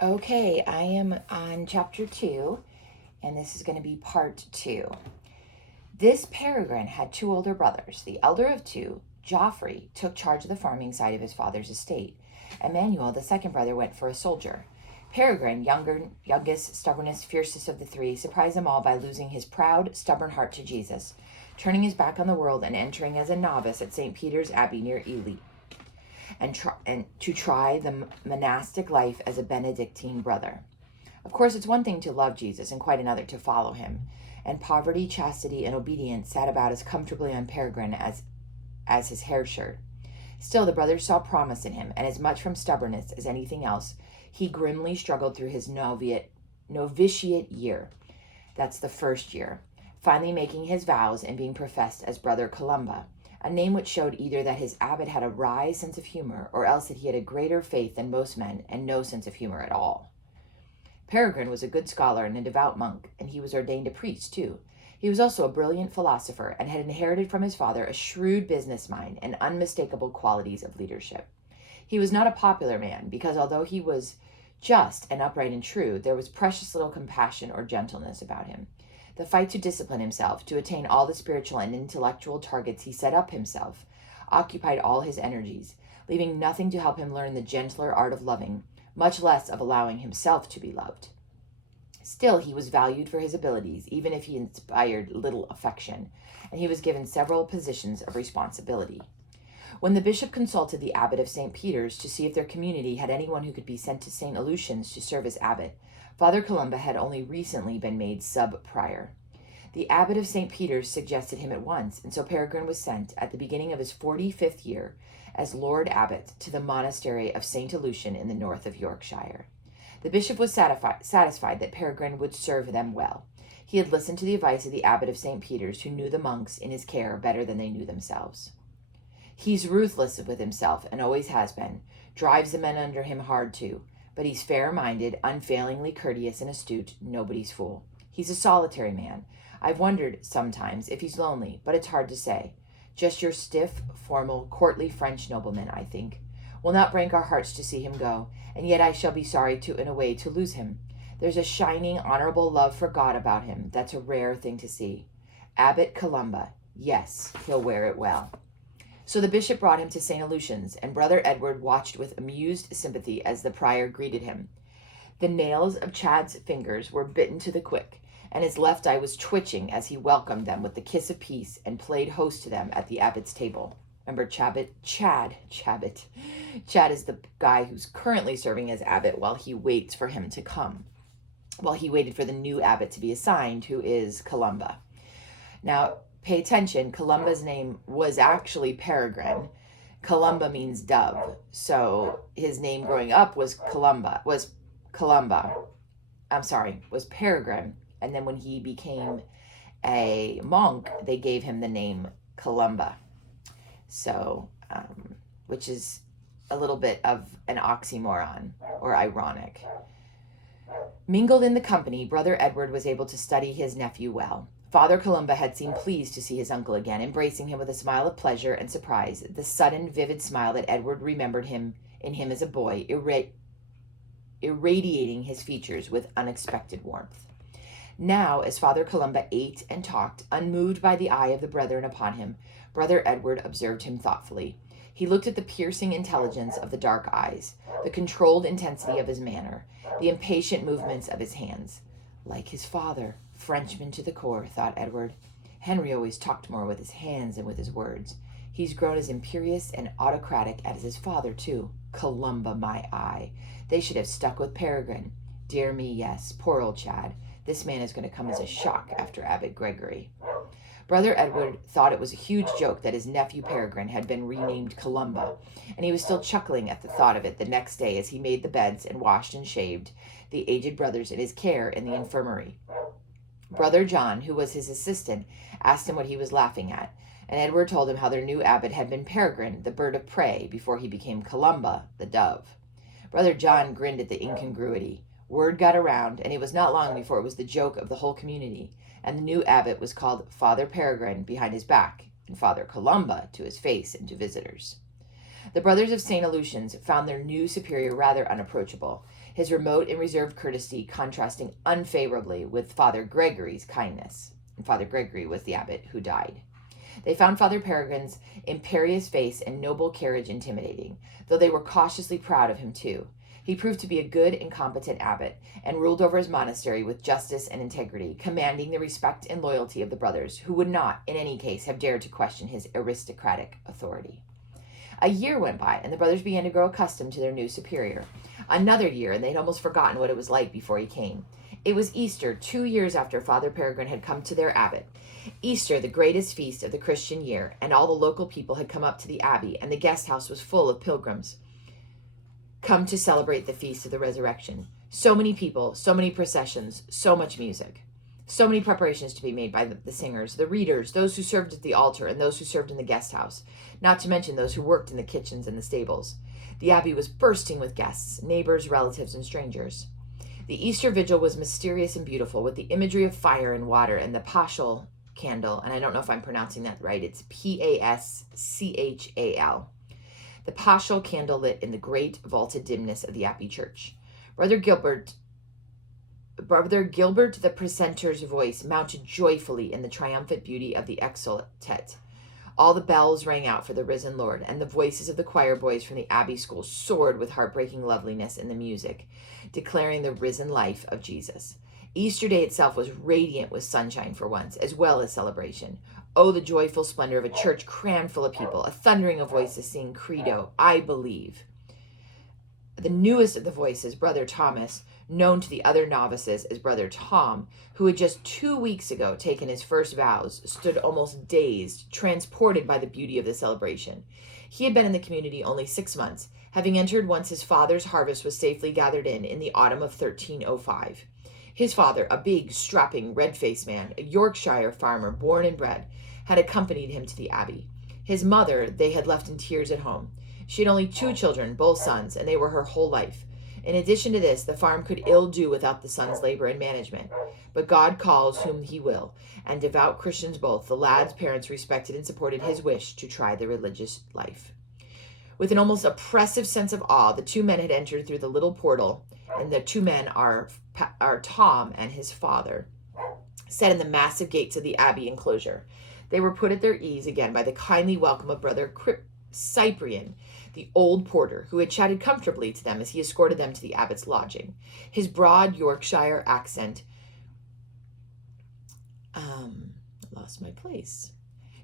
Okay, I am on chapter 2, and this is going to be part 2. This Peregrine had 2 older brothers. The elder of 2, Joffrey, took charge of the farming side of his father's estate. Emmanuel, the second brother, went for a soldier. Peregrine, youngest, stubbornest, fiercest of the 3, surprised them all by losing his proud, stubborn heart to Jesus, turning his back on the world and entering as a novice at St. Peter's Abbey near Ely, and to try the monastic life as a Benedictine brother. Of course, it's one thing to love Jesus and quite another to follow him, and poverty, chastity, and obedience sat about as comfortably on Peregrine as his hair shirt. Still, the brothers saw promise in him, and as much from stubbornness as anything else, he grimly struggled through his novitiate year. That's the first year, finally making his vows and being professed as Brother Columba, a name which showed either that his abbot had a wry sense of humor, or else that he had a greater faith than most men and no sense of humor at all. Peregrine was a good scholar and a devout monk, and he was ordained a priest, too. He was also a brilliant philosopher and had inherited from his father a shrewd business mind and unmistakable qualities of leadership. He was not a popular man, because although he was just and upright and true, there was precious little compassion or gentleness about him. The fight to discipline himself, to attain all the spiritual and intellectual targets he set up himself, occupied all his energies, leaving nothing to help him learn the gentler art of loving, much less of allowing himself to be loved. Still, he was valued for his abilities, even if he inspired little affection, and he was given several positions of responsibility. When the bishop consulted the abbot of St. Peter's to see if their community had anyone who could be sent to St. Aleutians to serve as abbot, Father Columba had only recently been made sub-prior. The abbot of St. Peter's suggested him at once, and so Peregrine was sent, at the beginning of his 45th year, as Lord Abbot to the monastery of St. Aleutian in the north of Yorkshire. The bishop was satisfied that Peregrine would serve them well. He had listened to the advice of the abbot of St. Peter's, who knew the monks in his care better than they knew themselves. He's ruthless with himself, and always has been, drives the men under him hard too, but he's fair-minded, unfailingly courteous and astute, nobody's fool. He's a solitary man. I've wondered sometimes if he's lonely, but it's hard to say. Just your stiff, formal, courtly French nobleman, I think. Will not break our hearts to see him go, and yet I shall be sorry in a way to lose him. There's a shining, honorable love for God about him that's a rare thing to see. Abbot Columba, yes, he'll wear it well. So the bishop brought him to St. Aleutians, and Brother Edward watched with amused sympathy as the prior greeted him. The nails of Chad's fingers were bitten to the quick, and his left eye was twitching as he welcomed them with the kiss of peace and played host to them at the abbot's table. Remember Chad is the guy who's currently serving as abbot while he waits for him to come. While he waited for the new abbot to be assigned, who is Columba. Now, pay attention, Columba's name was actually Peregrine. Columba means dove. So his name growing up was Peregrine. And then when he became a monk, they gave him the name Columba. So, which is a little bit of an oxymoron or ironic. Mingled in the company, Brother Edward was able to study his nephew well. Father Columba had seemed pleased to see his uncle again, embracing him with a smile of pleasure and surprise, the sudden, vivid smile that Edward remembered in him as a boy, irradiating his features with unexpected warmth. Now, as Father Columba ate and talked, unmoved by the eye of the brethren upon him, Brother Edward observed him thoughtfully. He looked at the piercing intelligence of the dark eyes, the controlled intensity of his manner, the impatient movements of his hands. Like his father, Frenchman to the core, thought Edward. Henry always talked more with his hands than with his words. He's grown as imperious and autocratic as his father, too. Columba, my eye. They should have stuck with Peregrine. Dear me, yes, poor old Chad. This man is going to come as a shock after Abbot Gregory. Brother Edward thought it was a huge joke that his nephew Peregrine had been renamed Columba, and he was still chuckling at the thought of it the next day as he made the beds and washed and shaved the aged brothers in his care in the infirmary. Brother John, who was his assistant, asked him what he was laughing at, and Edward told him how their new abbot had been Peregrine, the bird of prey, before he became Columba, the dove. Brother John grinned at the incongruity. Word got around, and it was not long before it was the joke of the whole community, and the new abbot was called Father Peregrine behind his back, and Father Columba to his face and to visitors. The brothers of St. Aleutians found their new superior rather unapproachable. his remote and reserved courtesy contrasting unfavorably with Father Gregory's kindness. And Father Gregory was the abbot who died. They found Father Peregrine's imperious face and noble carriage intimidating, though they were cautiously proud of him too. He proved to be a good and competent abbot, and ruled over his monastery with justice and integrity, commanding the respect and loyalty of the brothers, who would not, in any case, have dared to question his aristocratic authority. A year went by, and the brothers began to grow accustomed to their new superior. Another year, and they'd almost forgotten what it was like before he came. It was Easter, 2 years after Father Peregrine had come to their abbot. Easter, the greatest feast of the Christian year, and all the local people had come up to the abbey, and the guest house was full of pilgrims come to celebrate the feast of the resurrection. So many people, so many processions, so much music. So many preparations to be made by the singers, the readers, those who served at the altar, and those who served in the guest house, not to mention those who worked in the kitchens and the stables. The abbey was bursting with guests, neighbors, relatives, and strangers. The Easter vigil was mysterious and beautiful, with the imagery of fire and water and the paschal candle, and I don't know if I'm pronouncing that right, it's Paschal. The paschal candle lit in the great vaulted dimness of the abbey church. Brother Gilbert the precentor's voice mounted joyfully in the triumphant beauty of the exultet. All the bells rang out for the risen Lord, and the voices of the choir boys from the abbey school soared with heartbreaking loveliness in the music, declaring the risen life of Jesus. Easter Day itself was radiant with sunshine for once, as well as celebration. Oh, the joyful splendor of a church crammed full of people, a thundering of voices singing Credo, I believe. The newest of the voices, Brother Thomas, known to the other novices as Brother Tom, who had just 2 weeks ago taken his first vows, stood almost dazed, transported by the beauty of the celebration. He had been in the community only 6 months, having entered once his father's harvest was safely gathered in the autumn of 1305. His father, a big, strapping, red-faced man, a Yorkshire farmer born and bred, had accompanied him to the abbey. His mother they had left in tears at home. She had only 2 children, both sons, and they were her whole life. In addition to this, the farm could ill do without the son's labor and management. But God calls whom he will, and devout Christians both, the lad's parents respected and supported his wish to try the religious life. With an almost oppressive sense of awe, the 2 men had entered through the little portal, and the 2 men are Tom and his father, set in the massive gates of the abbey enclosure. They were put at their ease again by the kindly welcome of Brother Cyprian, the old porter, who had chatted comfortably to them as he escorted them to the abbot's lodging. His broad Yorkshire accent,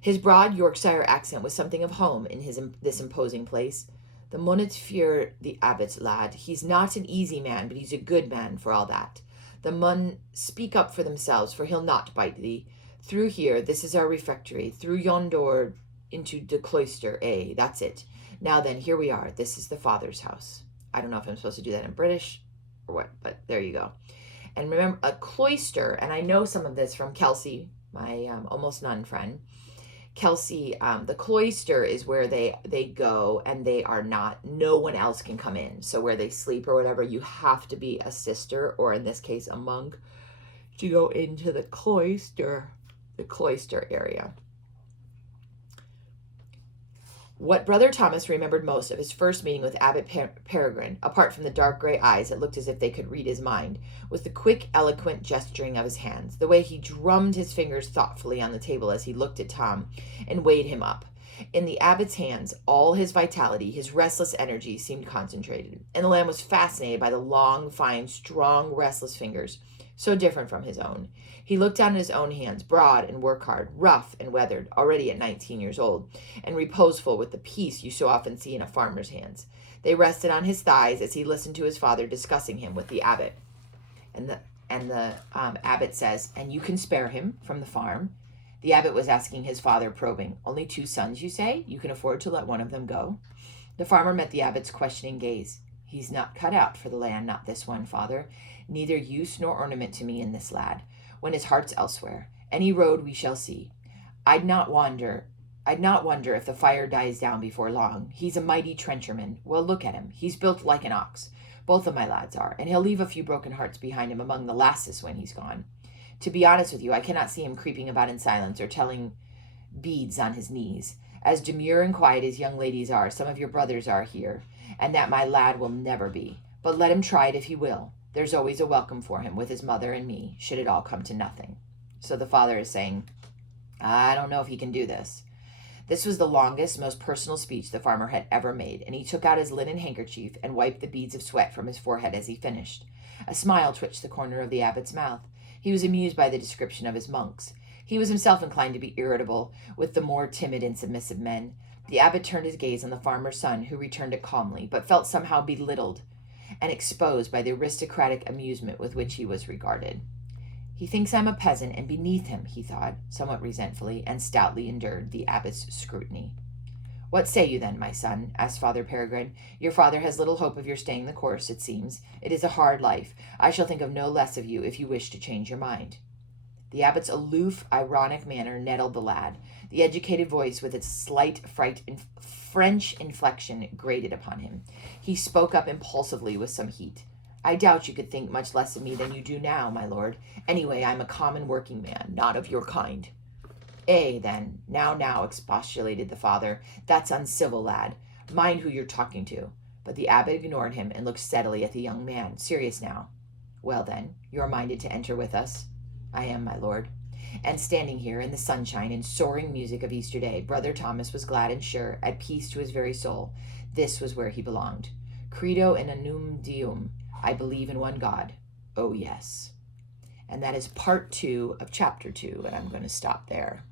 His broad Yorkshire accent was something of home in this imposing place. The munnet fear the abbot's lad. He's not an easy man, but he's a good man for all that. The mun speak up for themselves, for he'll not bite thee. Through here, this is our refectory. Through yon door into the cloister, that's it. Now then, here we are. This is the Father's house. I don't know if I'm supposed to do that in British or what, but there you go. And remember, a cloister, and I know some of this from Kelsey, my almost nun friend. Kelsey, the cloister is where they go and they are not, no one else can come in. So where they sleep or whatever, you have to be a sister, or in this case, a monk, to go into the cloister area. What Brother Thomas remembered most of his first meeting with Abbot Peregrine, apart from the dark gray eyes that looked as if they could read his mind, was the quick, eloquent gesturing of his hands, the way he drummed his fingers thoughtfully on the table as he looked at Tom and weighed him up. In the abbot's hands, all his vitality, his restless energy seemed concentrated, and the lamb was fascinated by the long, fine, strong, restless fingers, so different from his own. He looked down at his own hands, broad and work-hard, rough and weathered, already at 19 years old, and reposeful with the peace you so often see in a farmer's hands. They rested on his thighs as he listened to his father discussing him with the abbot. And the abbot says, "And you can spare him from the farm?" The abbot was asking his father, probing. "Only 2 sons, you say? You can afford to let one of them go?" The farmer met the abbot's questioning gaze. "He's not cut out for the land, not this one, father. Neither use nor ornament to me in this lad, when his heart's elsewhere. Any road we shall see. I'd not wonder if the fire dies down before long. He's a mighty trencherman. Well, look at him. He's built like an ox. Both of my lads are, and he'll leave a few broken hearts behind him among the lasses when he's gone. To be honest with you, I cannot see him creeping about in silence or telling beads on his knees. As demure and quiet as young ladies are, some of your brothers are here, and that my lad will never be. But let him try it if he will. There's always a welcome for him with his mother and me, should it all come to nothing. So the father is saying, I don't know if he can do this. This was the longest, most personal speech the farmer had ever made, and he took out his linen handkerchief and wiped the beads of sweat from his forehead as he finished. A smile twitched the corner of the abbot's mouth. He was amused by the description of his monks. He was himself inclined to be irritable with the more timid and submissive men. The abbot turned his gaze on the farmer's son, who returned it calmly, but felt somehow belittled and exposed by the aristocratic amusement with which he was regarded. He thinks I'm a peasant and beneath him, he thought, somewhat resentfully, and stoutly endured the abbot's scrutiny. What say you then, my son? Asked Father Peregrine. Your father has little hope of your staying the course, it seems. It is a hard life. I shall think of no less of you if you wish to change your mind. The abbot's aloof, ironic manner nettled the lad. The educated voice, with its slight French inflection, grated upon him. He spoke up impulsively with some heat. I doubt you could think much less of me than you do now, my lord. Anyway, I'm a common working man, not of your kind. Then. Now, expostulated the father. That's uncivil, lad. Mind who you're talking to. But the abbot ignored him and looked steadily at the young man, serious now. Well, then, you're minded to enter with us? I am, my lord. And standing here in the sunshine and soaring music of Easter Day, Brother Thomas was glad and sure, at peace to his very soul. This was where he belonged. Credo in unum Deum. I believe in one God. Oh, yes. And that is part 2 of chapter 2, and I'm going to stop there.